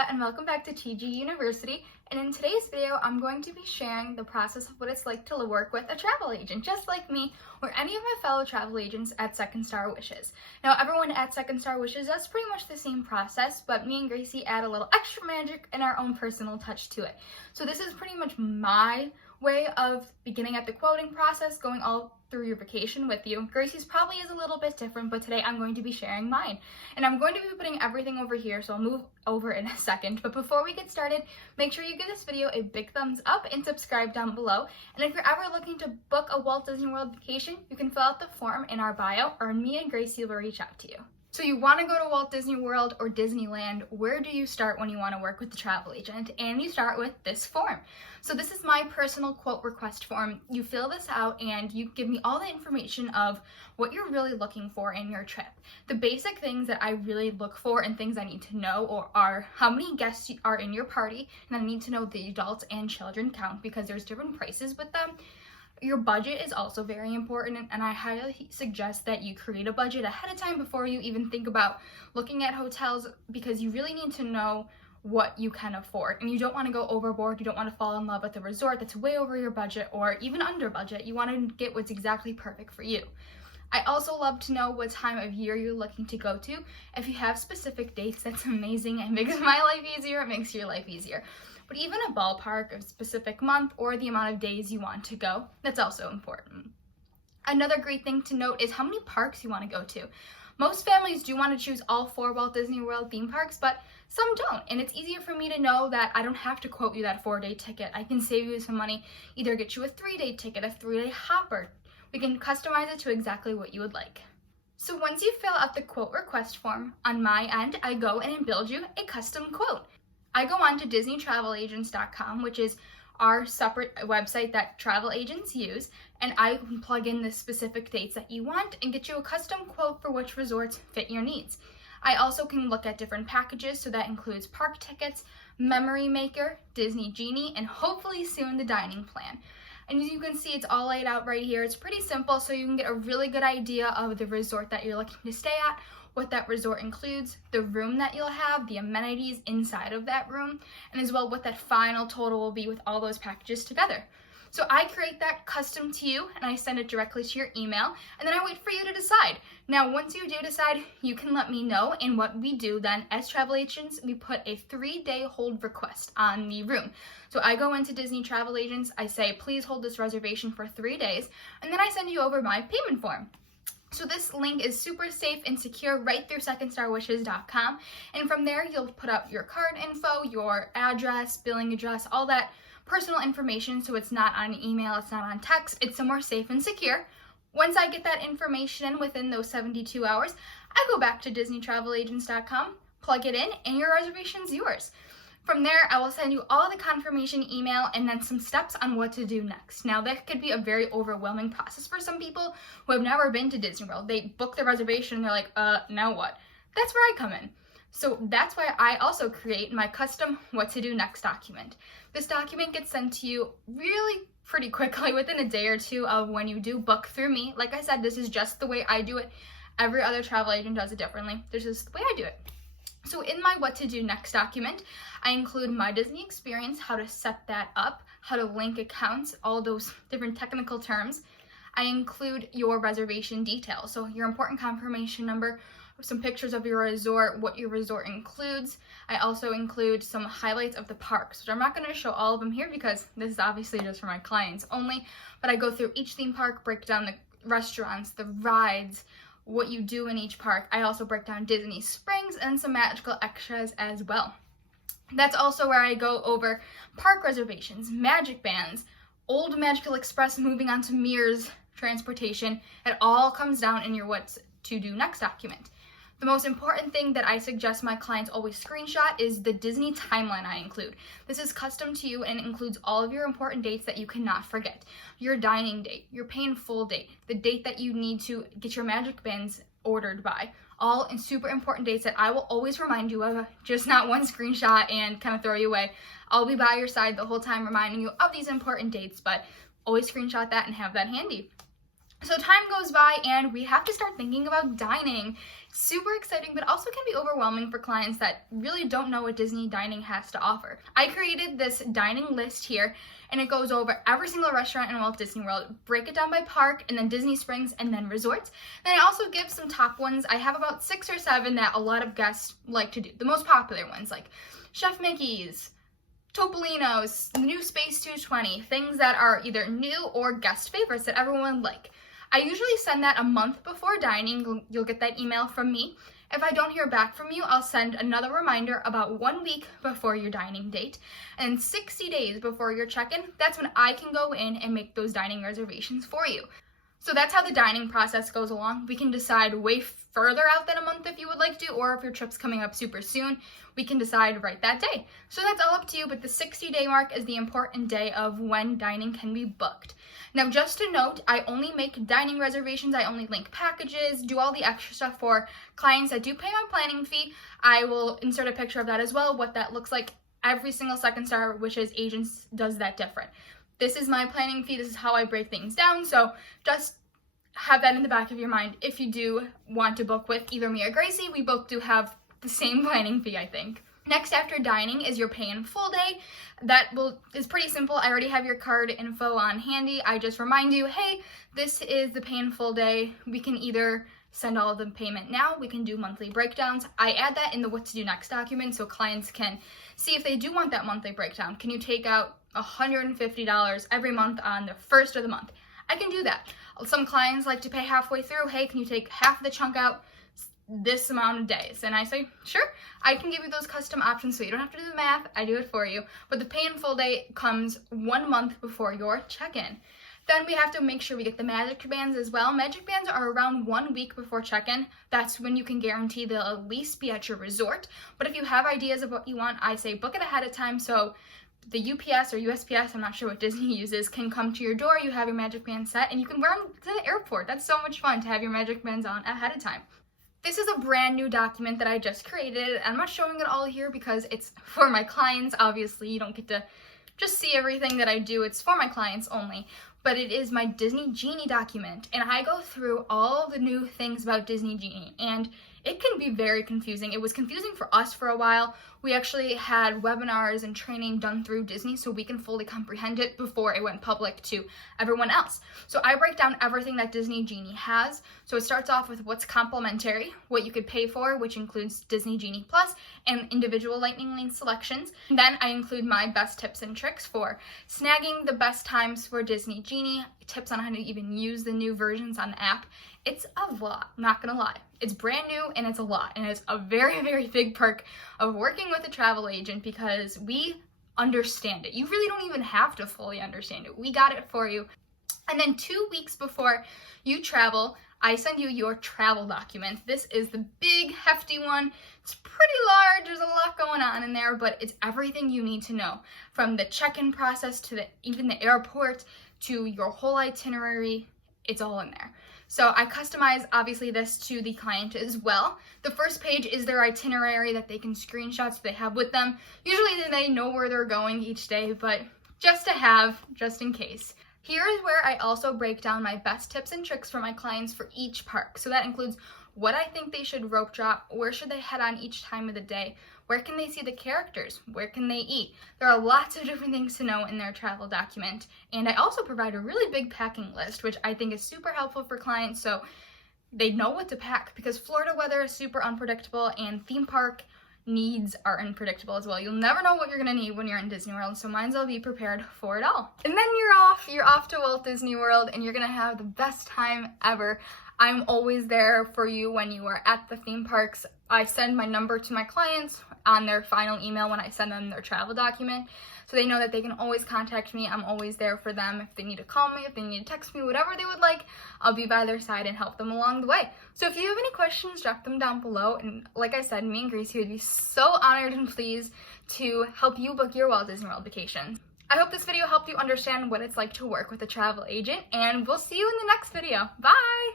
Olivia and welcome back to TG University, and in today's video I'm going to be sharing the process of what it's like to work with a travel agent just like me or any of my fellow travel agents at Second Star Wishes. Now everyone at Second Star Wishes does pretty much the same process, but me and Gracie add a little extra magic and our own personal touch to it. So this is pretty much my way of beginning at the quoting process, going all through your vacation with you. Gracie's probably is a little bit different, but today I'm going to be sharing mine. And I'm going to be putting everything over here, so I'll move over in a second. But before we get started, make sure you give this video a big thumbs up and subscribe down below. And if you're ever looking to book a Walt Disney World vacation, you can fill out the form in our bio, or me and Gracie will reach out to you. So you want to go to Walt Disney World or Disneyland, where do you start when you want to work with the travel agent? And you start with this form. So this is my personal quote request form. You fill this out and you give me all the information of what you're really looking for in your trip. The basic things that I really look for and things I need to know are how many guests are in your party, and I need to know the adults and children count because there's different prices with them. Your budget is also very important, and I highly suggest that you create a budget ahead of time before you even think about looking at hotels, because you really need to know what you can afford, and you don't want to go overboard. You don't want to fall in love with a resort that's way over your budget or even under budget. You want to get what's exactly perfect for you. I also love to know what time of year you're looking to go to. If you have specific dates, that's amazing. It makes my life easier. It makes your life easier. But even a ballpark, a specific month, or the amount of days you want to go, that's also important. Another great thing to note is how many parks you want to go to. Most families do want to choose all 4 Walt Disney World theme parks, but some don't. And it's easier for me to know that I don't have to quote you that 4-day ticket. I can save you some money, either get you a 3-day ticket, a 3-day hopper. We can customize it to exactly what you would like. So once you fill out the quote request form, on my end, I go in and build you a custom quote. I go on to DisneyTravelAgents.com, which is our separate website that travel agents use, and I can plug in the specific dates that you want and get you a custom quote for which resorts fit your needs. I also can look at different packages, so that includes park tickets, Memory Maker, Disney Genie, and hopefully soon the dining plan. And as you can see, it's all laid out right here. It's pretty simple, so you can get a really good idea of the resort that you're looking to stay at, what that resort includes, the room that you'll have, the amenities inside of that room, and as well what that final total will be with all those packages together. So I create that custom to you and I send it directly to your email, and then I wait for you to decide. Now once you do decide, you can let me know, and what we do then as travel agents, we put a 3-day hold request on the room. So I go into Disney Travel Agents, I say please hold this reservation for 3 days, and then I send you over my payment form. So this link is super safe and secure right through secondstarwishes.com, and from there you'll put up your card info, your address, billing address, all that personal information, so it's not on email, it's not on text, it's somewhere safe and secure. Once I get that information within those 72 hours, I go back to DisneyTravelAgents.com, plug it in, and your reservation's yours. From there, I will send you all the confirmation email and then some steps on what to do next. Now, that could be a very overwhelming process for some people who have never been to Disney World. They book their reservation and they're like, now what? That's where I come in. So that's why I also create my custom what to do next document. This document gets sent to you really pretty quickly, within a day or two of when you do book through me. Like I said, this is just the way I do it. Every other travel agent does it differently. This is the way I do it. So in my what to do next document, I include my Disney experience, how to set that up, how to link accounts, all those different technical terms. I include your reservation details, so your important confirmation number, some pictures of your resort, what your resort includes. I also include some highlights of the parks, which I'm not going to show all of them here because this is obviously just for my clients only, but I go through each theme park, break down the restaurants, the rides, what you do in each park. I also break down Disney Springs and some magical extras as well. That's also where I go over park reservations, magic bands, old Magical Express moving on to Mears transportation. It all comes down in your what to do next document. The most important thing that I suggest my clients always screenshot is the Disney timeline I include. This is custom to you and includes all of your important dates that you cannot forget. Your dining date, your pay in full date, the date that you need to get your magic bands ordered by. All in super important dates that I will always remind you of, just not one screenshot and kind of throw you away. I'll be by your side the whole time reminding you of these important dates, but always screenshot that and have that handy. So time goes by and we have to start thinking about dining. Super exciting, but also can be overwhelming for clients that really don't know what Disney dining has to offer. I created this dining list here, and it goes over every single restaurant in Walt Disney World, break it down by park, and then Disney Springs, and then resorts. Then I also give some top ones. I have about 6 or 7 that a lot of guests like to do. The most popular ones, like Chef Mickey's, Topolino's, the new Space 220, things that are either new or guest favorites that everyone would like. I usually send that a month before dining. You'll get that email from me. If I don't hear back from you, I'll send another reminder about 1 week before your dining date. And 60 days before your check-in, that's when I can go in and make those dining reservations for you. So that's how the dining process goes along. We can decide way further out than a month if you would like to, or if your trip's coming up super soon, we can decide right that day. So that's all up to you, but the 60-day mark is the important day of when dining can be booked. Now, just to note, I only make dining reservations, I only link packages, do all the extra stuff for clients that do pay my planning fee. I will insert a picture of that as well, what that looks like. Every single Second Star Wishes agents does that different. This is my planning fee, this is how I break things down, so just have that in the back of your mind if you do want to book with either me or Gracie. We both do have the same planning fee, I think. Next after dining is your pay in full day. Is pretty simple. I already have your card info on handy. I just remind you, hey, this is the pay in full day. We can either send all of the payment now, we can do monthly breakdowns. I add that in the what to do next document so clients can see if they do want that monthly breakdown. Can you take out $150 every month on the first of the month? I can do that. Some clients like to pay halfway through. Hey, can you take half the chunk out this amount of days? And I say, sure, I can give you those custom options so you don't have to do the math. I do it for you. But the pay in full day comes 1 month before your check-in. Then we have to make sure we get the magic bands as well. Magic bands are around 1 week before check-in. That's when you can guarantee they'll at least be at your resort. But if you have ideas of what you want, I say book it ahead of time so the UPS or USPS, I'm not sure what Disney uses, can come to your door, you have your magic band set, and you can wear them to the airport. That's so much fun to have your magic bands on ahead of time. This is a brand new document that I just created. I'm not showing it all here because it's for my clients. Obviously, you don't get to just see everything that I do. It's for my clients only. But it is my Disney Genie document, and I go through all the new things about Disney Genie, and it can be very confusing. It was confusing for us for a while. We actually had webinars and training done through Disney so we can fully comprehend it before it went public to everyone else. So I break down everything that Disney Genie has. So it starts off with what's complimentary, what you could pay for, which includes Disney Genie Plus and individual Lightning Lane selections. And then I include my best tips and tricks for snagging the best times for Disney Genie, tips on how to even use the new versions on the app. It's a lot, not gonna lie. It's brand new and it's a lot, and it's a very, very big perk of working with a travel agent because we understand it. You really don't even have to fully understand it. We got it for you. And then 2 weeks before you travel, I send you your travel document. This is the big, hefty one. It's pretty large. There's a lot going on in there, but it's everything you need to know. From the check-in process to even the airport to your whole itinerary, it's all in there. So I customize, obviously, this to the client as well. The first page is their itinerary that they can screenshot so they have with them. Usually they know where they're going each day, but just to have, just in case. Here is where I also break down my best tips and tricks for my clients for each park. So that includes what I think they should rope drop, where should they head on each time of the day, where can they see the characters, where can they eat. There are lots of different things to know in their travel document. And I also provide a really big packing list, which I think is super helpful for clients so they know what to pack, because Florida weather is super unpredictable and theme park needs are unpredictable as well. You'll never know what you're gonna need when you're in Disney World, so might as well be prepared for it all. And then you're off to Walt Disney World, and you're gonna have the best time ever. I'm always there for you when you are at the theme parks. I send my number to my clients on their final email when I send them their travel document, so they know that they can always contact me. I'm always there for them. If they need to call me, if they need to text me, whatever they would like, I'll be by their side and help them along the way. So if you have any questions, drop them down below. And like I said, me and Gracie would be so honored and pleased to help you book your Walt Disney World vacation. I hope this video helped you understand what it's like to work with a travel agent, and we'll see you in the next video. Bye!